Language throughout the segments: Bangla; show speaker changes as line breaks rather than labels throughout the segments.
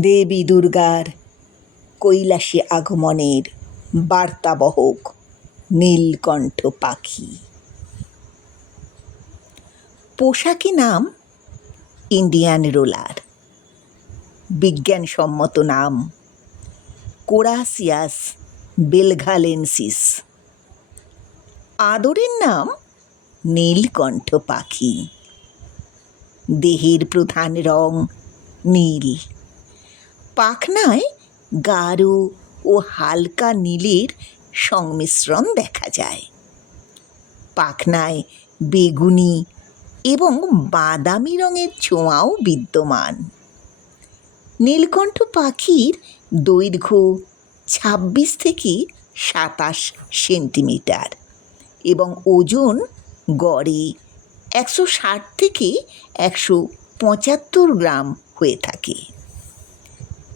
দেবী দুর্গার কৈলাসী আগমনের বার্তাবহক নীলকণ্ঠ পাখি। পোশাকি নাম ইন্ডিয়ান রোলার। বিজ্ঞানসম্মত নাম কোরাসিয়াস বেলঘালেন্সিস। আদরের নাম নীলকণ্ঠ পাখি। দেহের প্রধান রং নীল। পাখনায় গাঢ় ও হালকা নীলের সংমিশ্রণ দেখা যায়। পাখনায় বেগুনি এবং বাদামি রঙের ছোঁয়াও বিদ্যমান। নীলকণ্ঠ পাখির দৈর্ঘ্য ছাব্বিশ থেকে সাতাশ সেন্টিমিটার এবং ওজন গড়ে একশো ষাট থেকে একশো পঁচাত্তর গ্রাম হয়ে থাকে।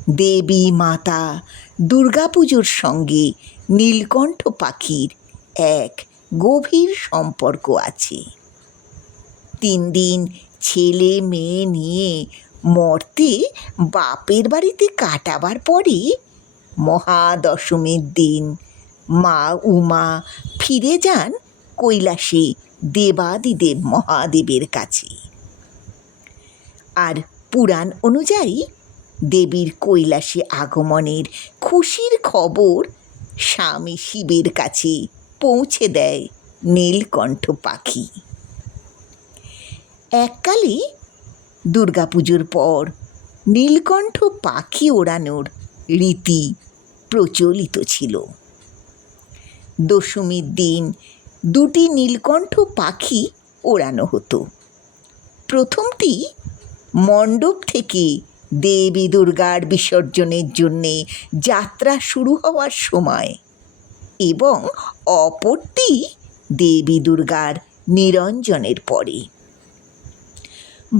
দেবী মাতা, দুর্গাপুজোর সঙ্গে নীলকণ্ঠ পাখির এক গভীর সম্পর্ক আছে। তিন দিন ছেলে মেয়ে নিয়ে মর্তে বাপের বাড়িতে কাটাবার পরে মহাদশমীর দিন মা উমা ফিরে যান কৈলাসে দেবাদিদেব মহাদেবের কাছে। আর পুরাণ অনুযায়ী দেবীর কৈলাসে আগমনের খুশির খবর স্বামী শিবের কাছে পৌঁছে দেয় নীলকণ্ঠ পাখি। এককালে দুর্গাপুজোর পর নীলকণ্ঠ পাখি ওড়ানোর রীতি প্রচলিত ছিল। দশমীর দিন দুটি নীলকণ্ঠ পাখি ওড়ানো হতো। প্রথমটি মণ্ডপ থেকে দেবী দুর্গার বিসর্জনের জন্যে যাত্রা শুরু হওয়ার সময় এবং অপরটি দেবী দুর্গার নিরঞ্জনের পরে।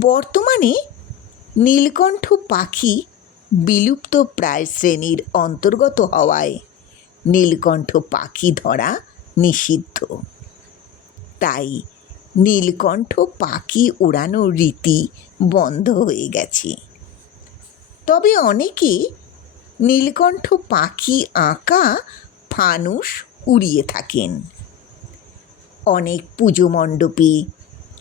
বর্তমানে নীলকণ্ঠ পাখি বিলুপ্ত প্রায় শ্রেণির অন্তর্গত হওয়ায় নীলকণ্ঠ পাখি ধরা নিষিদ্ধ। তাই নীলকণ্ঠ পাখি ওড়ানোর রীতি বন্ধ হয়ে গেছে। তবে অনেকে নীলকণ্ঠ পাখি আঁকা ফানুস উড়িয়ে থাকেন। অনেক পুজো মণ্ডপে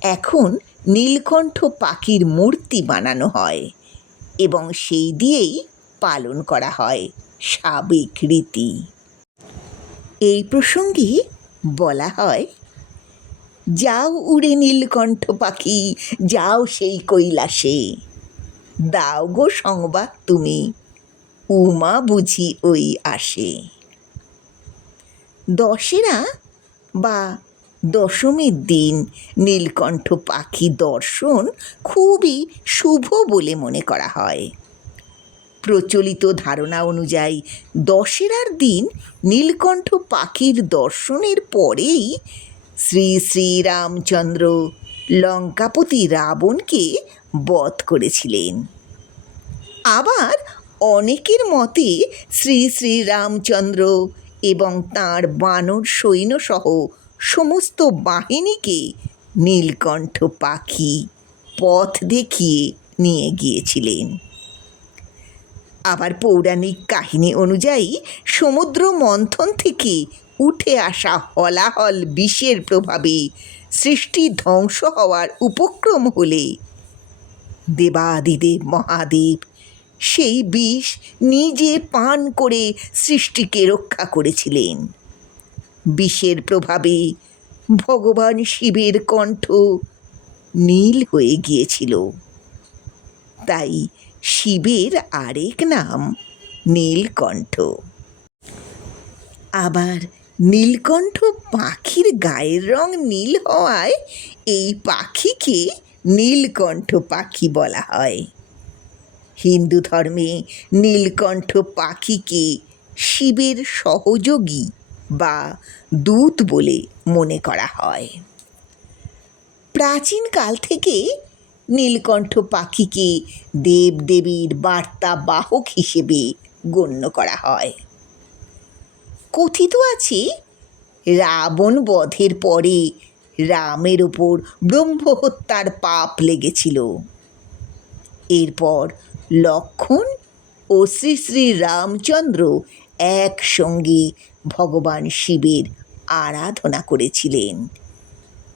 এখন নীলকণ্ঠ পাখির মূর্তি বানানো হয় এবং সেই দিয়েই পালন করা হয় সাবেক রীতি। এই প্রসঙ্গে বলা হয়, যাও উড়ে নীলকণ্ঠ পাখি, যাও সেই কৈলাসে। দাও গো সংবাদ তুমি। উমা বুঝি ওই আসে। দশেরা বা দশমীর দিন নীলকণ্ঠ পাখি দর্শন খুবই শুভ বলে মনে করা হয়। প্রচলিত ধারণা অনুযায়ী দশেরার দিন নীলকণ্ঠ পাখির দর্শনের পরেই শ্রী শ্রী রামচন্দ্র লঙ্কাপতি রাবণকে বধ করেছিলেন। আবার অনেকের মতে শ্রী শ্রী রামচন্দ্র এবং তাঁর বানর সৈন্যসহ সমস্ত বাহিনীকে নীলকণ্ঠ পাখি পথ দেখিয়ে নিয়ে গিয়েছিলেন। আবার পৌরাণিক কাহিনী অনুযায়ী সমুদ্র মন্থন থেকে উঠে আসা হলাহল বিষের প্রভাবে সৃষ্টি ধ্বংস হওয়ার উপক্রম হলে দেবাদিদেব মহাদেব। সেই বিষ নিজে পান করে সৃষ্টিকে রক্ষা করেছিলেন। বিষের প্রভাবে ভগবান শিবের কণ্ঠ নীল হয়ে গিয়েছিল। তাই শিবের আরেক নাম নীলকণ্ঠ। আবার নীলকণ্ঠ পাখির গায়ের রং নীল হওয়ায় এই পাখিকে নীলকণ্ঠ পাখি বলা হয়। হিন্দু ধর্মে নীলকণ্ঠ পাখিকে শিবের সহযোগী বা দূত বলে মনে করা হয়। প্রাচীনকাল থেকে নীলকণ্ঠ পাখিকে দেবদেবীর বার্তা বাহক হিসেবে গণ্য করা হয়। কথিত আছে, রাবণ বধের পরে রামের ওপর ব্রহ্মহত্যার পাপ লেগেছিল। এরপর লক্ষণ ও শ্রী শ্রী রামচন্দ্র একসঙ্গে ভগবান শিবের আরাধনা করেছিলেন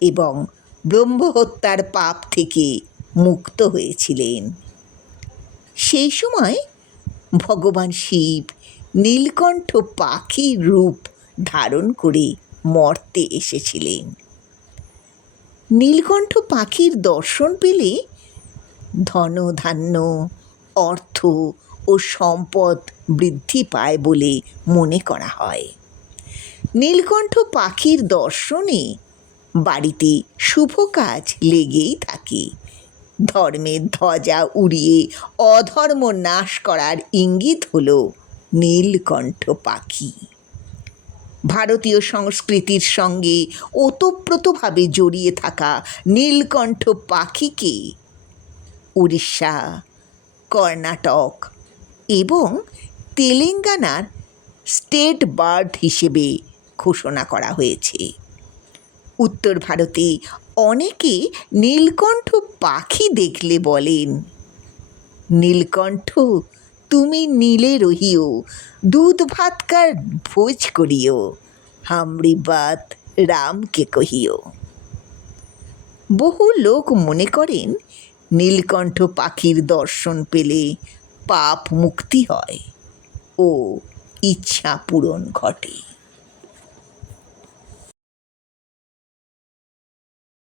এবং ব্রহ্মহত্যার পাপ থেকে মুক্ত হয়েছিলেন। সেই সময় ভগবান শিব নীলকণ্ঠ পাখির রূপ ধারণ করে মর্তে এসেছিলেন। নীলকণ্ঠ পাখির দর্শন পেলে ধন, ধান্য, অর্থ ও সম্পদ বৃদ্ধি পায় বলে মনে করা হয়। নীলকণ্ঠ পাখির দর্শনে বাড়িতে শুভ কাজ লেগেই থাকে। ধর্মের ধ্বজা উড়িয়ে অধর্ম নাশ করার ইঙ্গিত হল নীলকণ্ঠ পাখি। ভারতীয় সংস্কৃতির সঙ্গে ওতপ্রোতভাবে জড়িয়ে থাকা নীলকণ্ঠ পাখিকে উড়িষ্যা, কর্ণাটক এবং তেলেঙ্গানার স্টেট বার্ড হিসেবে ঘোষণা করা হয়েছে। উত্তর ভারতে অনেকে নীলকণ্ঠ পাখি দেখলে বলেন, নীলকণ্ঠ তুমি নীলে রহিও, দুধ ভাত কার ভোজ করিও, হামরি বাত রামকে কহিও। বহু লোক মনে করেন, নীলকণ্ঠ পাখির দর্শন পেলে পাপ মুক্তি হয়। ও ইচ্ছা পূরণ ঘটে।